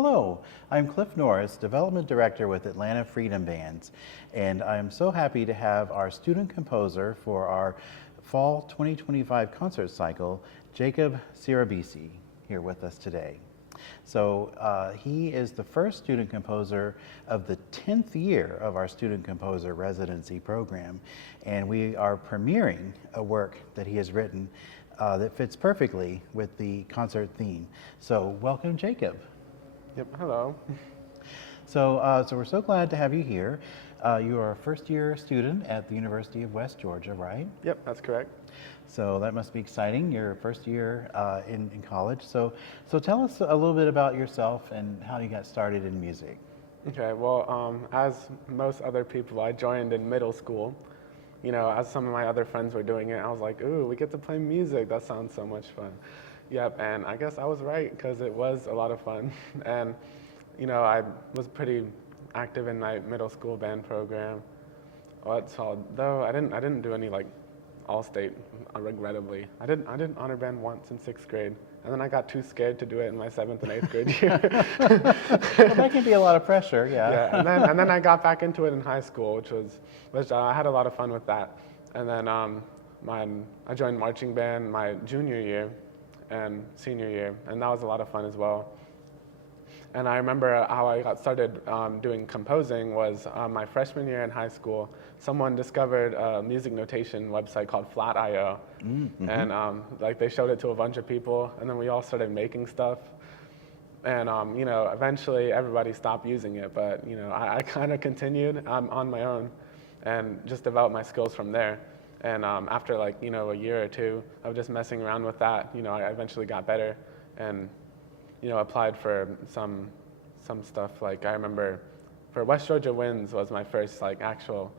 Hello, I'm Cliff Norris, Development Director with Atlanta Freedom Bands, and I'm so happy to have our student composer for our Fall 2025 concert cycle, Jacob Cirabisi, here with us today. So he is the first student composer of the 10th year of our student composer residency program, and we are premiering a work that he has written that fits perfectly with the concert theme. So welcome, Jacob. Yep, hello. So we're so glad to have you here. You are a first-year student at the University of West Georgia, right? Yep, that's correct. So that must be exciting, your first year in college. So tell us a little bit about yourself and how you got started in music. Okay, well, as most other people, I joined in middle school. You know, as some of my other friends were doing it, I was like, ooh, we get to play music. That sounds so much fun. Yep, and I guess I was right because it was a lot of fun. And, you know, I was pretty active in my middle school band program. Though I didn't do any like all-state, regrettably. I did honor band once in 6th grade, and then I got too scared to do it in my 7th and 8th grade year. Well, that can be a lot of pressure, yeah. Yeah, and then I got back into it in high school, which I had a lot of fun with that. And then I joined marching band my junior year and senior year, and that was a lot of fun as well. And I remember how I got started doing composing was my freshman year in high school. Someone discovered a music notation website called Flat.io, and like they showed it to a bunch of people, and then we all started making stuff. And you know, eventually everybody stopped using it, but you know, I kind of continued on my own, and just developed my skills from there. And after like you know a year or two of just messing around with that, you know, I eventually got better, and you know, applied for some stuff. Like I remember for West Georgia Winds was my first like actual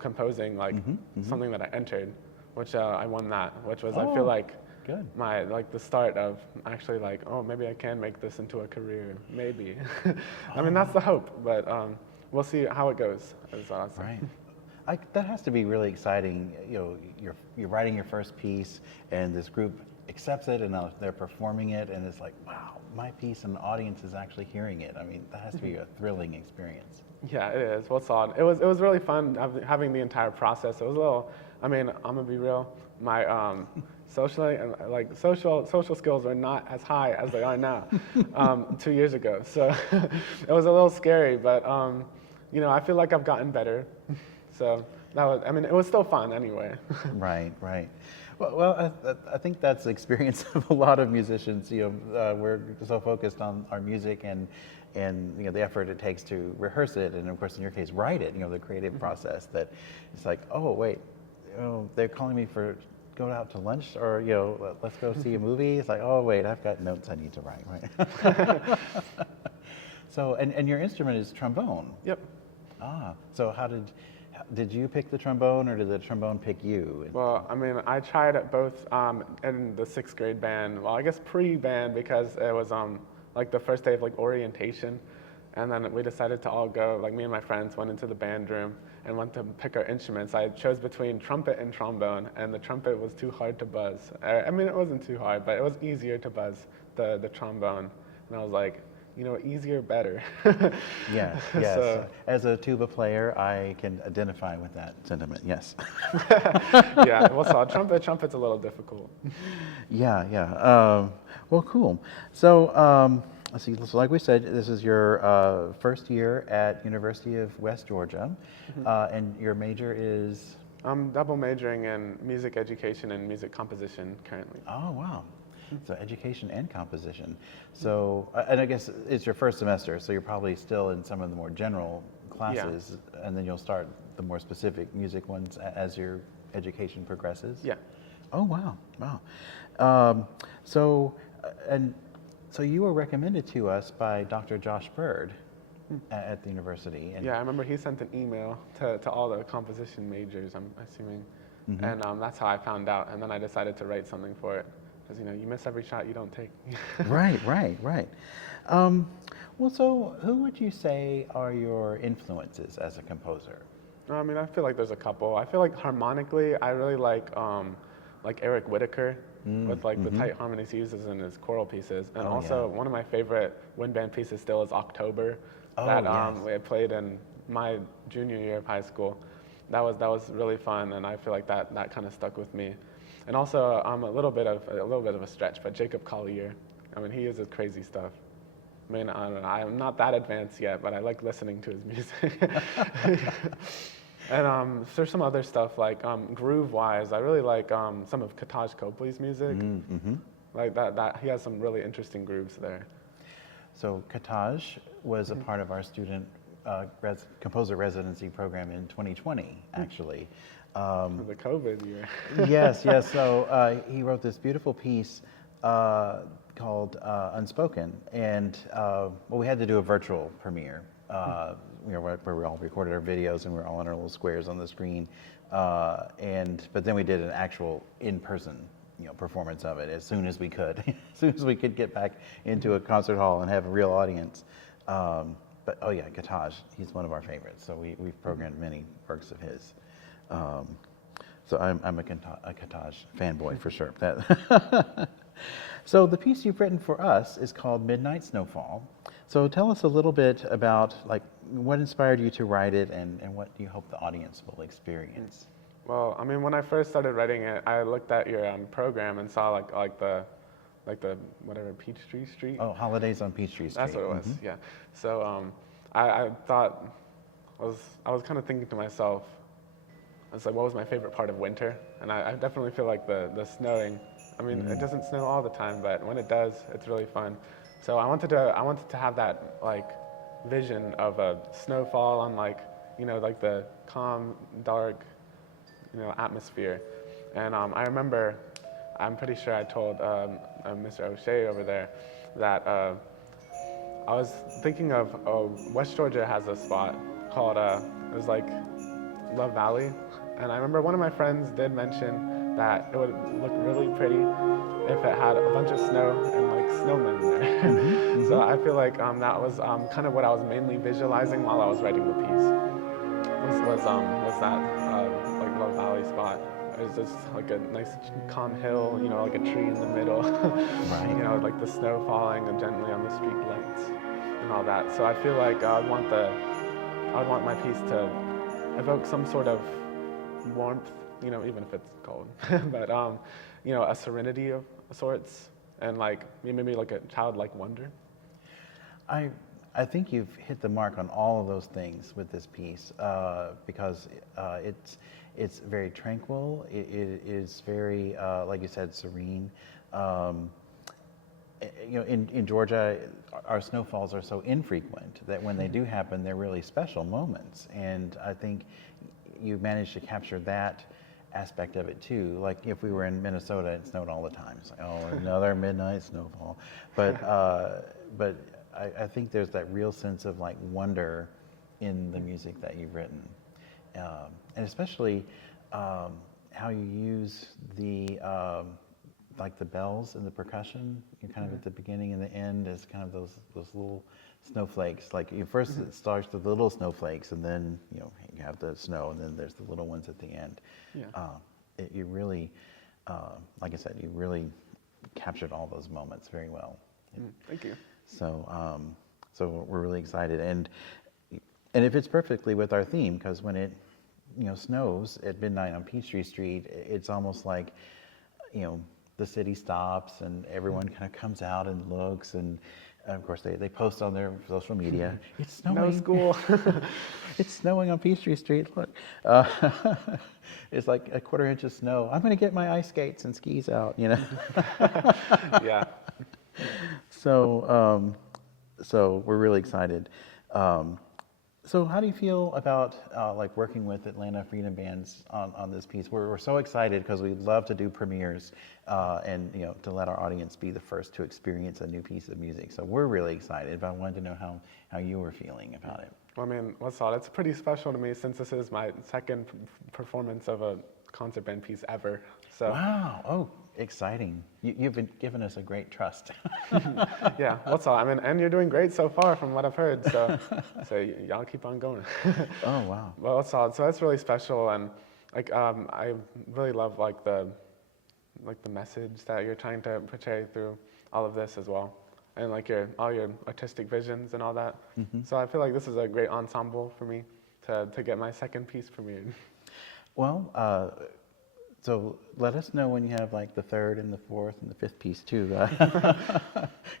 composing, like something that I entered, which I won that, which was I feel like good. my like the start of actually like, oh, maybe I can make this into a career, maybe. I mean, that's the hope, but we'll see how it goes. Is awesome. Right. That has to be really exciting. You know, you're writing your first piece, and this group accepts it, and now they're performing it, and it's like, wow, my piece, and the audience is actually hearing it. I mean, that has to be a thrilling experience. Yeah, it is. Well, it was really fun having the entire process. It was a little. I mean, I'm gonna be real. My social skills are not as high as they are now. 2 years ago, so it was a little scary, but you know, I feel like I've gotten better. So that was. I mean, it was still fun anyway. Right. Well, I think that's the experience of a lot of musicians. You know, we're so focused on our music and you know the effort it takes to rehearse it, and of course in your case write it. You know, the creative process. That it's like, oh wait, you know, they're calling me for go out to lunch, or you know, let's go see a movie. It's like, oh wait, I've got notes I need to write. Right. So and your instrument is trombone. Yep. So how did you pick the trombone, or did the trombone pick you? Well, I mean, I tried it both in the 6th grade band. Well, I guess pre-band because it was like the first day of like orientation, and then we decided to all go. Like me and my friends went into the band room and went to pick our instruments. I chose between trumpet and trombone, and the trumpet was too hard to buzz. I mean, it wasn't too hard, but it was easier to buzz the trombone, and I was like, you know, easier, better. Yes. So, as a tuba player, I can identify with that sentiment, yes. yeah, well, so trumpet's a little difficult. Yeah. Well, cool. So, let's see, so like we said, this is your first year at University of West Georgia, and your major is? I'm double majoring in music education and music composition currently. Oh, wow. So education and composition. So, and I guess it's your first semester, so you're probably still in some of the more general classes, and then you'll start the more specific music ones as your education progresses? Yeah. Oh, wow. So you were recommended to us by Dr. Josh Bird at the university. And yeah, I remember he sent an email to all the composition majors, I'm assuming, and that's how I found out, and then I decided to write something for it. Because, you know, you miss every shot you don't take. Right. Well, so who would you say are your influences as a composer? I mean, I feel like there's a couple. I feel like harmonically, I really like Eric Whitaker. with like the tight harmonies he uses in his choral pieces. And Oh, also yeah. one of my favorite wind band pieces still is October, Oh, that yes. we had played in my junior year of high school. That was really fun, and I feel like that kind of stuck with me. And also a little bit of a stretch, but Jacob Collier, I mean, he uses crazy stuff. I mean, I don't know, I'm not that advanced yet, but I like listening to his music. And there's some other stuff like groove-wise, I really like some of Kataj Copley's music. Like that he has some really interesting grooves there. So Kataj was a part of our student composer residency program in 2020, actually. The COVID year. Yes, yes. So he wrote this beautiful piece called Unspoken, and well, we had to do a virtual premiere, where we all recorded our videos and we were all in our little squares on the screen, but then we did an actual in-person, performance of it as soon as we could, as soon as we could get back into a concert hall and have a real audience. But oh yeah, Kataj, he's one of our favorites. So we've programmed many works of his. So I'm a Kataj fanboy for sure. So the piece you've written for us is called Midnight Snowfall. So tell us a little bit about like what inspired you to write it, and what do you hope the audience will experience? Well, I mean, when I first started writing it, I looked at your program and saw like the whatever Peachtree Street. Oh, Holidays on Peachtree Street. That's what it was. Yeah. So I thought I was kind of thinking to myself, I was like, what was my favorite part of winter? And I definitely feel like the snowing. I mean, it doesn't snow all the time, but when it does, it's really fun. So I wanted to have that like vision of a snowfall on like the calm, dark, atmosphere. And I remember, I'm pretty sure I told Mr. O'Shea over there that I was thinking of West Georgia has a spot called it was like Love Valley, and I remember one of my friends did mention that it would look really pretty if it had a bunch of snow and like snowmen there. So I feel like that was kind of what I was mainly visualizing while I was writing the piece. Was that like Love Valley spot? It was just like a nice calm hill, like a tree in the middle, Right. like the snow falling gently on the street lights and all that. So I feel like I would want my piece to evoke some sort of warmth, even if it's cold, but a serenity of sorts, and like maybe like a childlike wonder. I think you've hit the mark on all of those things with this piece, because it's very tranquil. It is very, like you said, serene. In Georgia, our snowfalls are so infrequent that when they do happen, they're really special moments. And I think you managed to capture that aspect of it too. Like if we were in Minnesota, it snowed all the time. It's like, oh, another midnight snowfall. But I think there's that real sense of like wonder in the music that you've written, and especially how you use the like the bells and the percussion. You kind of at the beginning and the end as kind of those little snowflakes. Like first it starts with the little snowflakes, and then you have the snow, and then there's the little ones at the end. Yeah. You really, like I said, you really captured all those moments very well. Thank you. So, so we're really excited, and it fits perfectly with our theme, because when it, snows at midnight on Peachtree Street, it's almost like, the city stops and everyone kind of comes out and looks, and of course they post on their social media, it's snowing. No school. It's snowing on Peachtree Street. Look, it's like a quarter inch of snow. I'm going to get my ice skates and skis out. Yeah. So, so we're really excited. So how do you feel about like working with Atlanta Freedom Bands on this piece? We're so excited because we love to do premieres and to let our audience be the first to experience a new piece of music. So we're really excited, but I wanted to know how you were feeling about it. Well, I mean, it's pretty special to me since this is my second performance of a concert band piece ever. So. Wow! Oh, exciting! You've been giving us a great trust. Yeah, I mean, and you're doing great so far from what I've heard. So y'all keep on going. Oh wow! Well, it's solid. So that's really special, and like I really love like like the message that you're trying to portray through all of this as well, and like all your artistic visions and all that. So I feel like this is a great ensemble for me to get my second piece premiered. Well, so let us know when you have like the third and the fourth and the fifth piece too,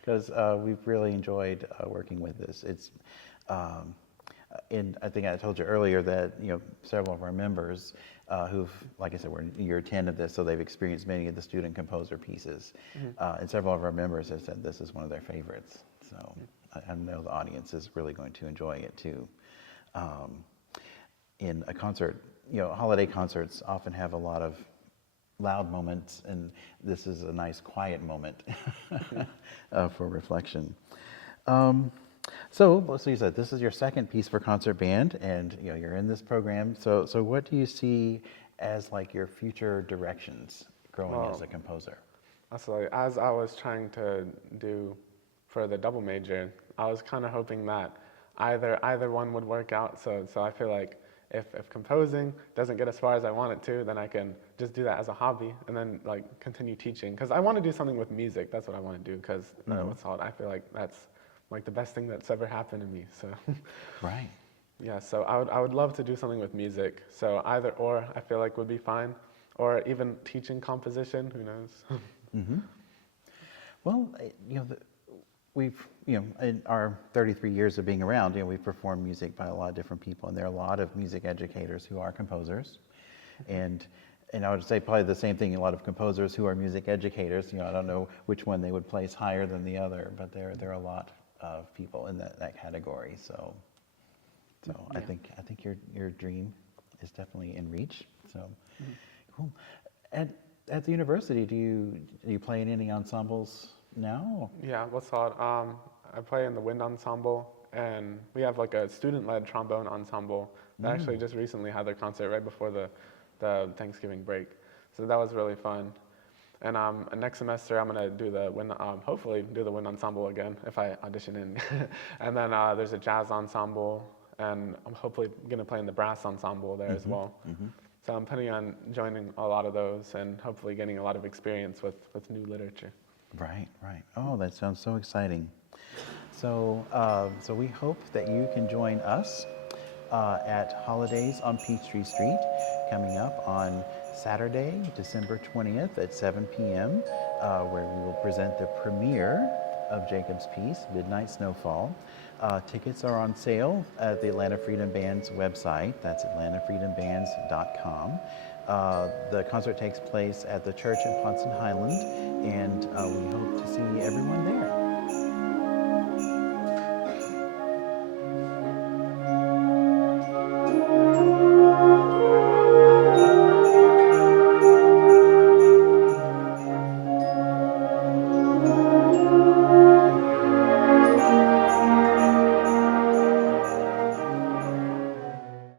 because we've really enjoyed working with this. It's, and I think I told you earlier that several of our members who've, like I said, we're in year 10 of this, so they've experienced many of the student composer pieces, and several of our members have said this is one of their favorites. So I know the audience is really going to enjoy it too. In a concert, holiday concerts often have a lot of loud moments, and this is a nice quiet moment for reflection. So you said this is your second piece for concert band, and you're in this program. So what do you see as like your future directions growing as a composer? So as I was trying to do for the double major, I was kind of hoping that either one would work out. So I feel like if composing doesn't get as far as I want it to, then I can just do that as a hobby and then like continue teaching. Because I want to do something with music. That's what I want to do. Because I feel like that's like the best thing that's ever happened to me. So Right. Yeah. So I would love to do something with music. So either or I feel like would be fine, or even teaching composition. Who knows? Well, we've, in our 33 years of being around, we've performed music by a lot of different people, and there are a lot of music educators who are composers, and I would say probably the same thing, a lot of composers who are music educators. I don't know which one they would place higher than the other, but there are a lot of people in that category. So yeah. I think your dream is definitely in reach. So cool. And at the university, do you play in any ensembles now? Yeah, I play in the wind ensemble, and we have like a student-led trombone ensemble that actually just recently had their concert right before the Thanksgiving break. So that was really fun. And next semester I'm gonna do the wind, hopefully do the wind ensemble again if I audition in. And then there's a jazz ensemble, and I'm hopefully gonna play in the brass ensemble there as well. So I'm planning on joining a lot of those and hopefully getting a lot of experience with new literature. Right. Oh, that sounds so exciting. So we hope that you can join us at Holidays on Peachtree Street, coming up on Saturday, December 20th at 7 p.m., where we will present the premiere of Jacob's piece, Midnight Snowfall. Tickets are on sale at the Atlanta Freedom Band's website. That's atlantafreedombands.com. The concert takes place at the church in Hudson Highland, and we hope to see everyone there.